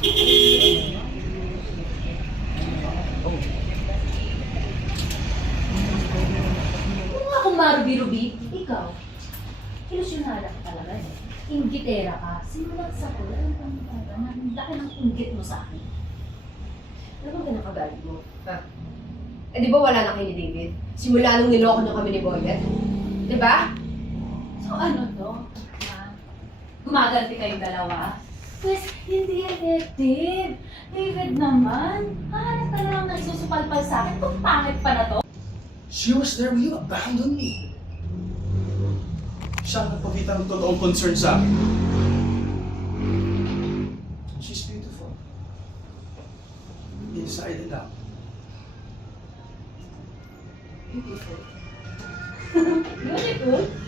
Kung nga kung marubi-rubi, ikaw, ilusyonada ka talaga eh. Inggitera ka. Simulat sa ko, alam ka mo talaga na ang laki ng inggit mo sa akin. Ano bang pinakagalit mo? Ha? Eh di ba wala na kayo ni David? Simula nung niloko niyo kami ni Boyet? Di ba? So ano to? Ha? Gumaganti kayong dalawa? Pues, hindi effective. David naman, hahanap ka na lang na isusupalpal sa akin. Kung pangit pa na to. She was there when you abandoned me. Siya ang nagpakita ng totoong concern sa akin. She's beautiful. Inside and out. Beautiful? Beautiful?